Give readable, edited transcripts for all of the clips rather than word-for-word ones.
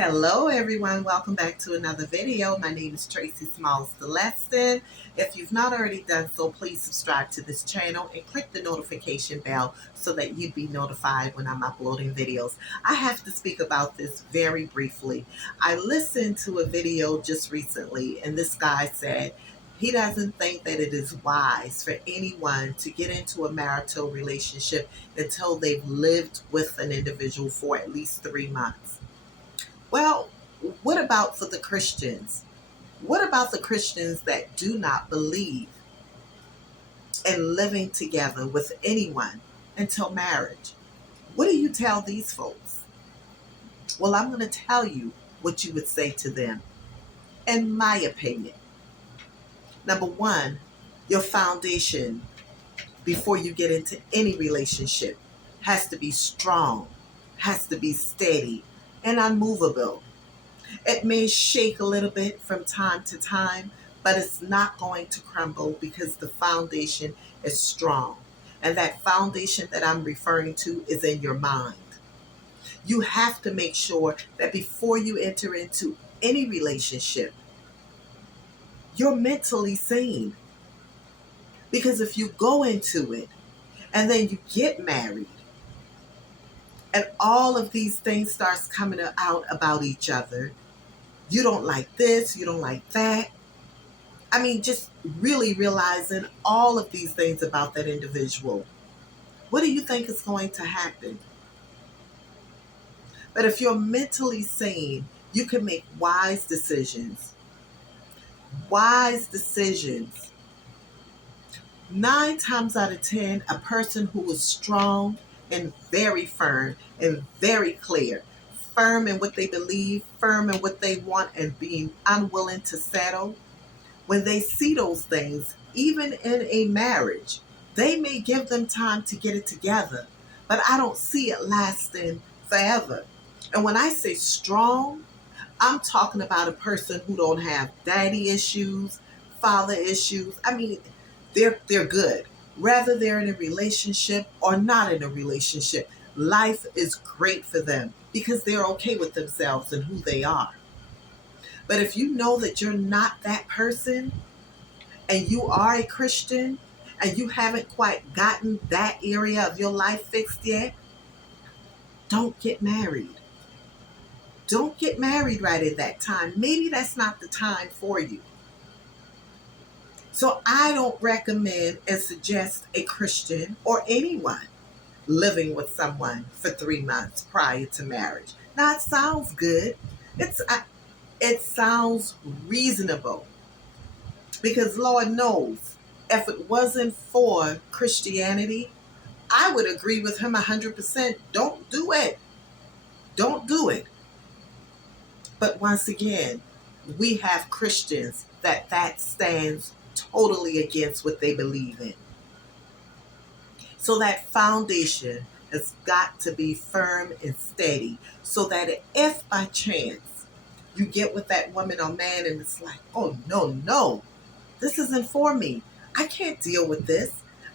Hello everyone, welcome back to another video. My name is Tracy Smalls Celestin. If you've not already done so, please subscribe to this channel and click the notification bell so that you'd be notified when I'm uploading videos. I have to speak about this very briefly. I listened to a video just recently and this guy said he doesn't think that it is wise for anyone to get into a marital relationship until they've lived with an individual for at least 3 months. Well, what about for the Christians? What about the Christians that do not believe in living together with anyone until marriage? What do you tell these folks? Well, I'm going to tell you what you would say to them. In my opinion, number one, your foundation before you get into any relationship has to be strong, has to be steady, and unmovable. It may shake a little bit from time to time, but it's not going to crumble because the foundation is strong. And that foundation that I'm referring to is in your mind. You have to make sure that before you enter into any relationship, you're mentally sane. Because if you go into it and then you get married and all of these things starts coming out about each other, you don't like this, you don't like that. I mean, just really realizing all of these things about that individual. What do you think is going to happen? But if you're mentally sane, you can make wise decisions. Wise decisions. 9 times out of 10, a person who is strong and very firm and very clear, firm in what they believe, firm in what they want, and being unwilling to settle, when they see those things, even in a marriage, they may give them time to get it together, but I don't see it lasting forever. And when I say strong, I'm talking about a person who don't have daddy issues, father issues. I mean, they're good. Whether they're in a relationship or not in a relationship, life is great for them because they're okay with themselves and who they are. But if you know that you're not that person, and you are a Christian and you haven't quite gotten that area of your life fixed yet, don't get married. Don't get married right at that time. Maybe that's not the time for you. So I don't recommend and suggest a Christian or anyone living with someone for 3 months prior to marriage. Now it sounds good. It sounds reasonable. Because Lord knows, if it wasn't for Christianity, I would agree with him 100%. Don't do it. Don't do it. But once again, we have Christians that stands totally against what they believe in. So that foundation has got to be firm and steady so that if by chance you get with that woman or man and it's like, oh, no, no, this isn't for me. I can't deal with this.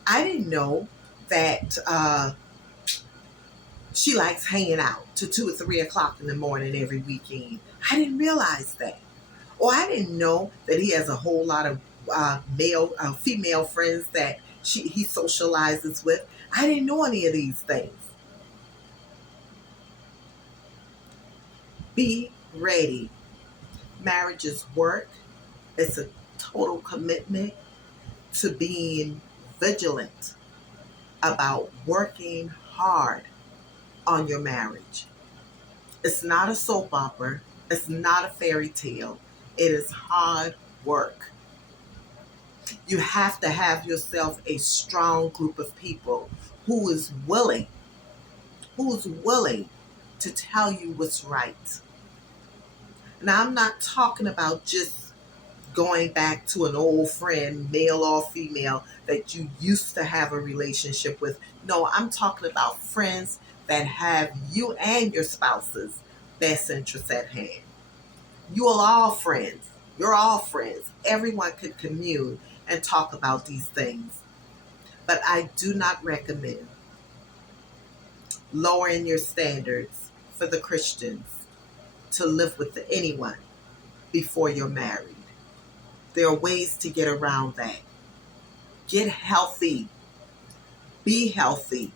I didn't know that she likes hanging out to 2 or 3 o'clock in the morning every weekend. I didn't realize that. Or I didn't know that he has a whole lot of female friends that he socializes with. I didn't know any of these things. Be ready. Marriage is work. It's a total commitment to being vigilant about working hard on your marriage. It's not a soap opera. It's not a fairy tale. It is hard work. You have to have yourself a strong group of people who is willing to tell you what's right. Now, I'm not talking about just going back to an old friend, male or female, that you used to have a relationship with. No, I'm talking about friends that have you and your spouse's best interests at hand. You are all friends. You're all friends. Everyone could commune and talk about these things. But I do not recommend lowering your standards for the Christians. to live with anyone before you're married. There are ways to get around that. Get healthy. Be healthy.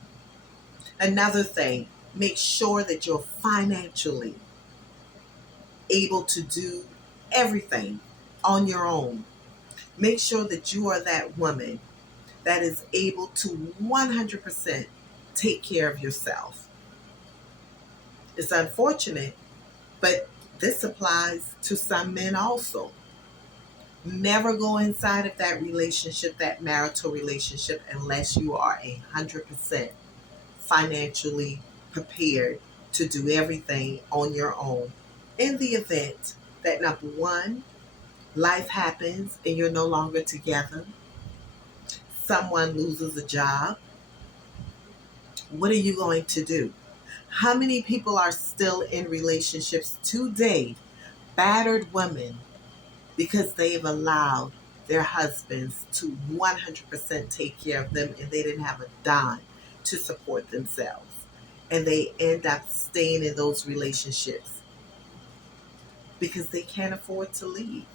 Another thing, make sure that you're financially able to do everything on your own. Make sure that you are that woman that is able to 100% take care of yourself. It's unfortunate, but this applies to some men also. Never go inside of that relationship, that marital relationship, unless you are 100% financially prepared to do everything on your own. In the event that, number one, life happens and you're no longer together, someone loses a job, what are you going to do? How many people are still in relationships today, battered women, because they've allowed their husbands to 100% take care of them and they didn't have a dime to support themselves? And they end up staying in those relationships because they can't afford to leave.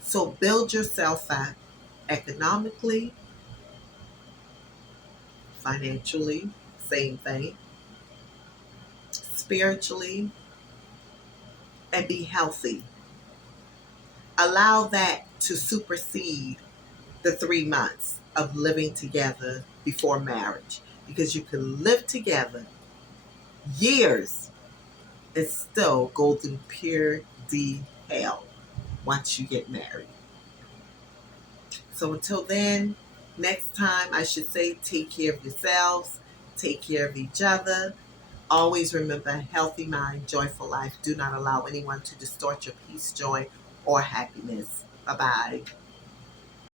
So build yourself up economically, financially, same thing, spiritually, and be healthy. Allow that to supersede the 3 months of living together before marriage, because you can live together years and still go through pure D hell once you get married. So until then, next time I should say take care of yourselves, take care of each other. Always remember, healthy mind, joyful life. Do not allow anyone to distort your peace, joy, or happiness. Bye-bye.